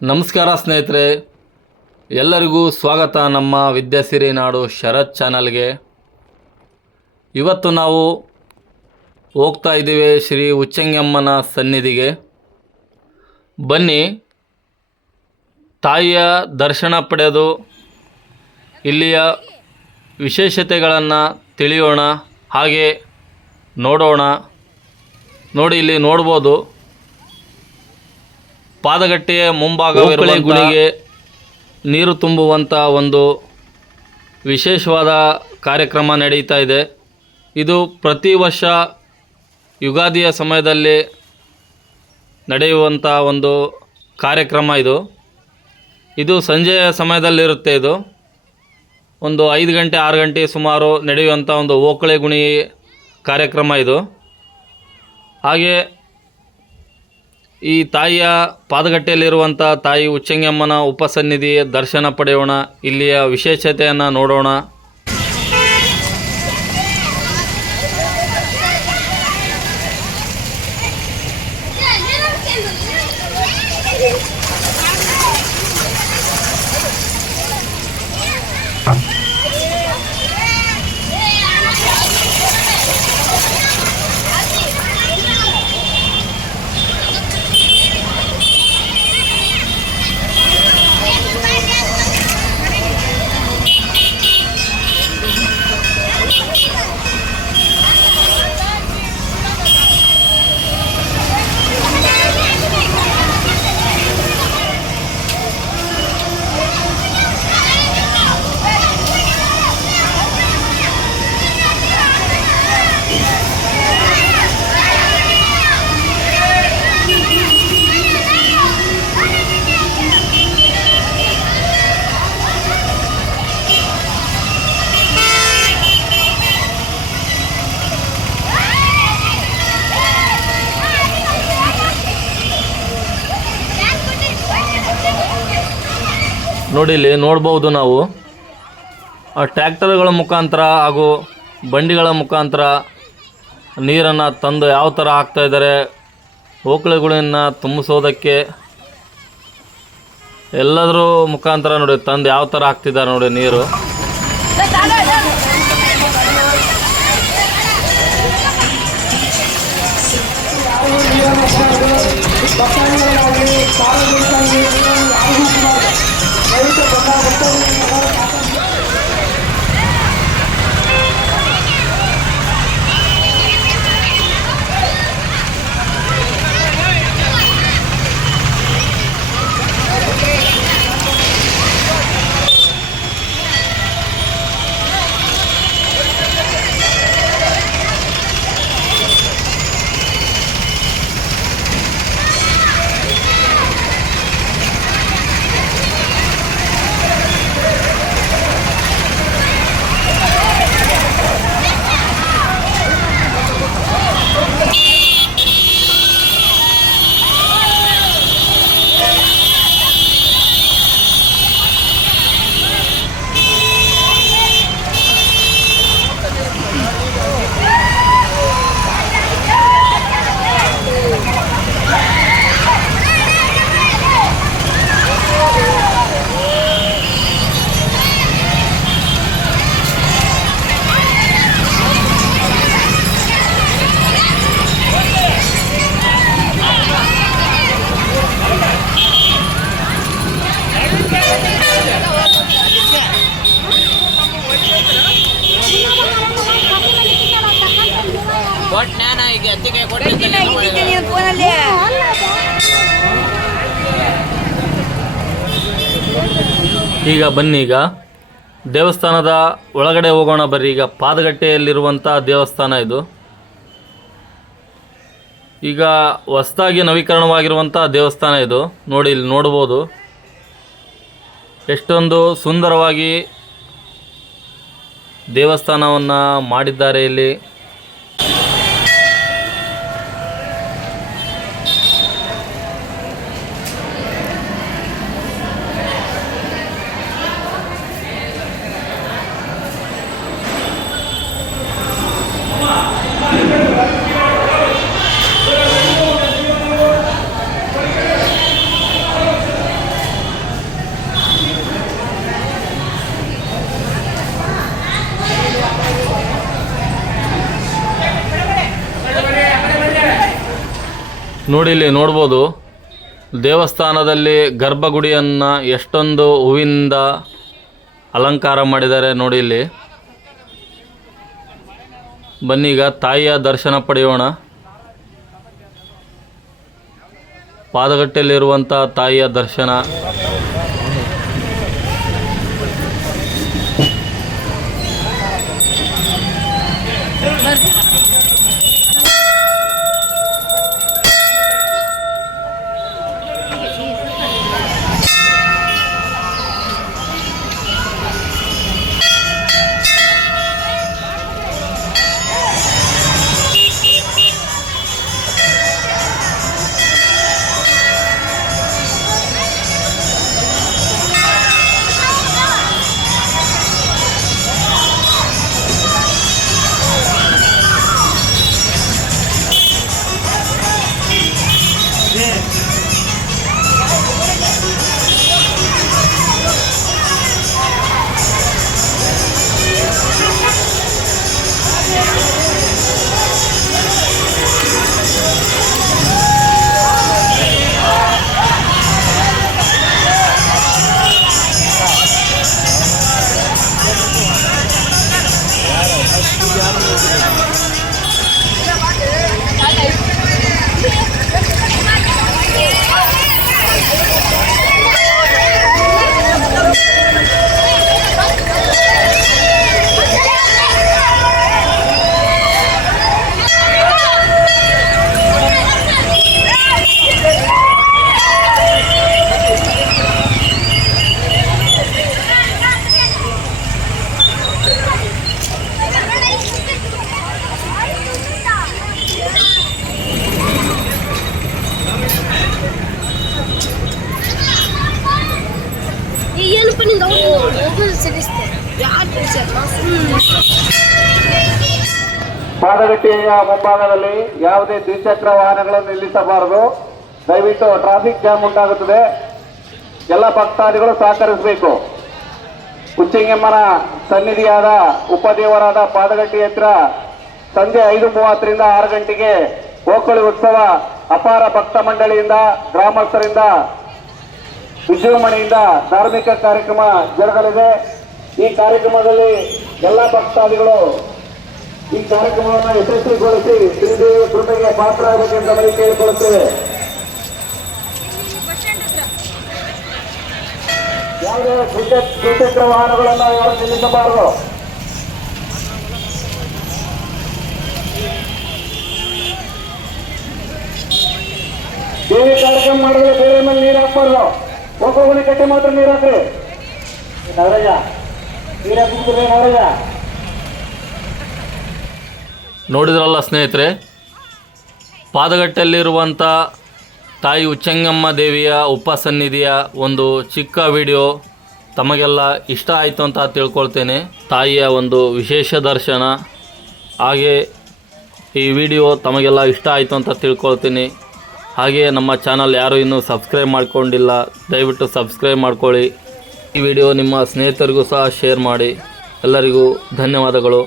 ನಮಸ್ಕಾರ ಸ್ನೇಹಿತರೆ, ಎಲ್ಲರಿಗೂ ಸ್ವಾಗತ ನಮ್ಮ ವಿದ್ಯಾಸಿರಿ ನಾಡು ಶರತ್ ಚಾನಲ್ಗೆ. ಇವತ್ತು ನಾವು ಹೋಗ್ತಾ ಇದ್ದೀವಿ ಶ್ರೀ ಉಚ್ಚಂಗಿಯಮ್ಮನ ಸನ್ನಿಧಿಗೆ. ಬನ್ನಿ, ತಾಯಿಯ ದರ್ಶನ ಪಡೆದು ಇಲ್ಲಿಯ ವಿಶೇಷತೆಗಳನ್ನು ತಿಳಿಯೋಣ, ಹಾಗೆ ನೋಡೋಣ. ನೋಡಿ, ಇಲ್ಲಿ ನೋಡ್ಬೋದು, ಪಾದಗಟ್ಟೆಯ ಮುಂಭಾಗವಿರುವ ಗುಡಿಗೆ ನೀರು ತುಂಬುವಂಥ ಒಂದು ವಿಶೇಷವಾದ ಕಾರ್ಯಕ್ರಮ ನಡೀತಾ ಇದೆ. ಇದು ಪ್ರತಿ ವರ್ಷ ಯುಗಾದಿಯ ಸಮಯದಲ್ಲಿ ನಡೆಯುವಂಥ ಒಂದು ಕಾರ್ಯಕ್ರಮ. ಇದು ಸಂಜೆಯ ಸಮಯದಲ್ಲಿರುತ್ತೆ. ಇದು ಒಂದು 5 ಗಂಟೆ 6 ಗಂಟೆ ಸುಮಾರು ನಡೆಯುವಂಥ ಒಂದು ಓಕಳೆ ಗುಣಿ ಕಾರ್ಯಕ್ರಮ ಇದು. ಹಾಗೆ ಈ ತಾಯಿಯ ಪಾದಗಟ್ಟೆಯಲ್ಲಿರುವಂಥ ತಾಯಿ ಉಚ್ಚಂಗಿಯಮ್ಮನ ಉಪಸನ್ನಿಧಿ ದರ್ಶನ ಪಡೆಯೋಣ, ಇಲ್ಲಿಯ ವಿಶೇಷತೆಯನ್ನು ನೋಡೋಣ. ನೋಡಿ, ಇಲ್ಲಿ ನೋಡ್ಬೋದು ನಾವು ಆ ಟ್ರ್ಯಾಕ್ಟರ್ಗಳ ಮುಖಾಂತರ ಹಾಗೂ ಬಂಡಿಗಳ ಮುಖಾಂತರ ನೀರನ್ನು ತಂದು ಯಾವ ಥರ ಹಾಕ್ತಾಯಿದ್ದಾರೆ, ಓಕಳೆಗಳನ್ನು ತುಂಬಿಸೋದಕ್ಕೆ ಎಲ್ಲದರ ಮುಖಾಂತರ ನೋಡಿ ತಂದು ಯಾವ ಥರ ಹಾಕ್ತಿದ್ದಾರೆ ನೋಡಿ ನೀರು. ಈಗ ಬನ್ನಿ, ಈಗ ದೇವಸ್ಥಾನದ ಒಳಗಡೆ ಹೋಗೋಣ ಬರ್ರಿ. ಈಗ ಪಾದಗಟ್ಟೆಯಲ್ಲಿರುವಂಥ ದೇವಸ್ಥಾನ ಇದು. ಈಗ ಹೊಸದಾಗಿ ನವೀಕರಣವಾಗಿರುವಂಥ ದೇವಸ್ಥಾನ ಇದು. ನೋಡಿ, ಇಲ್ಲಿ ನೋಡ್ಬೋದು ಎಷ್ಟೊಂದು ಸುಂದರವಾಗಿ ದೇವಸ್ಥಾನವನ್ನು ಮಾಡಿದ್ದಾರೆ ಇಲ್ಲಿ. ನೋಡಿ ಇಲ್ಲಿ ನೋಡ್ಬೋದು ದೇವಸ್ಥಾನದಲ್ಲಿ ಗರ್ಭಗುಡಿಯನ್ನು ಎಷ್ಟೊಂದು ಹೂವಿನಿಂದ ಅಲಂಕಾರ ಮಾಡಿದ್ದಾರೆ ನೋಡಿ ಇಲ್ಲಿ. ಬನ್ನೀಗ ತಾಯಿಯ ದರ್ಶನ ಪಡೆಯೋಣ. ಪಾದಗಟ್ಟೆಯಲ್ಲಿರುವಂಥ ತಾಯಿಯ ದರ್ಶನ. ಪಾದಗಟ್ಟೆಯ ಮುಂಭಾಗದಲ್ಲಿ ಯಾವುದೇ ದ್ವಿಚಕ್ರ ವಾಹನಗಳನ್ನು ನಿಲ್ಲಿಸಬಾರದು. ದಯವಿಟ್ಟು ಟ್ರಾಫಿಕ್ ಜಾಮ್ ಉಂಟಾಗುತ್ತದೆ. ಎಲ್ಲ ಭಕ್ತಾದಿಗಳು ಸಹಕರಿಸಬೇಕು. ಉಚ್ಚಂಗಮ್ಮನ ಸನ್ನಿಧಿಯಾದ ಉಪದೇವರಾದ ಪಾದಗಟ್ಟೆ ಹತ್ರ ಸಂಜೆ 5:30ರಿಂದ 6 ಗಂಟೆಗೆ ಓಕಳಿ ಉತ್ಸವ ಅಪಾರ ಭಕ್ತ ಮಂಡಳಿಯಿಂದ, ಗ್ರಾಮಸ್ಥರಿಂದ, ವಿಜೃಂಭಣೆಯಿಂದ ಧಾರ್ಮಿಕ ಕಾರ್ಯಕ್ರಮ ಜರುಗಲಿದೆ. ಈ ಕಾರ್ಯಕ್ರಮದಲ್ಲಿ ಎಲ್ಲ ಭಕ್ತಾದಿಗಳು ಈ ಕಾರ್ಯಕ್ರಮವನ್ನು ಯಶಸ್ವಿಗೊಳಿಸಿ ಶ್ರೀದೇವಿಯ ಕೃಪೆಗೆ ಪಾತ್ರರಾಗಬೇಕೆಂದು ನಮಗೆ ಕೇಳಿಕೊಳ್ಳುತ್ತೇವೆ. ಯಾವುದೇ ದ್ವಿಚಕ್ರ ವಾಹನಗಳನ್ನು ಯಾರು ನಿಲ್ಲಿಸಬಾರದು. ದೇವಿ ಕಾರ್ಯಕ್ರಮ ಮಾಡಿದ್ರೆ ಬೇರೆ ಮೇಲೆ ನೀರು ಹಾಕ್ಬಾರ್ದು. ಹೋಗೋಗುಣಿ ಕಟ್ಟೆ ಮಾತ್ರ ನೀರು ಹಾಕ್ರಿ. ನವರಾಜ ನೀರು ಹಾಕಿದ್ರೆ ನವರಾಜ. ನೋಡಿದ್ರಲ್ಲ ಸ್ನೇಹಿತರೆ, ಪಾದಗಟ್ಟೆಯಲ್ಲಿರುವಂಥ ತಾಯಿ ಉಚ್ಚಂಗಮ್ಮ ದೇವಿಯ ಉಪಸನ್ನಿಧಿಯ ಒಂದು ಚಿಕ್ಕ ವಿಡಿಯೋ ತಮಗೆಲ್ಲ ಇಷ್ಟ ಆಯಿತು ಅಂತ ತಿಳ್ಕೊಳ್ತೇನೆ. ತಾಯಿಯ ಒಂದು ವಿಶೇಷ ದರ್ಶನ, ಹಾಗೆ ಈ ವಿಡಿಯೋ ತಮಗೆಲ್ಲ ಇಷ್ಟ ಆಯಿತು ಅಂತ ತಿಳ್ಕೊಳ್ತೀನಿ. ಹಾಗೆ ನಮ್ಮ ಚಾನಲ್ ಯಾರು ಇನ್ನೂ ಸಬ್ಸ್ಕ್ರೈಬ್ ಮಾಡ್ಕೊಂಡಿಲ್ಲ, ದಯವಿಟ್ಟು ಸಬ್ಸ್ಕ್ರೈಬ್ ಮಾಡ್ಕೊಳ್ಳಿ. ಈ ವಿಡಿಯೋ ನಿಮ್ಮ ಸ್ನೇಹಿತರಿಗೂ ಸಹ ಶೇರ್ ಮಾಡಿ. ಎಲ್ಲರಿಗೂ ಧನ್ಯವಾದಗಳು.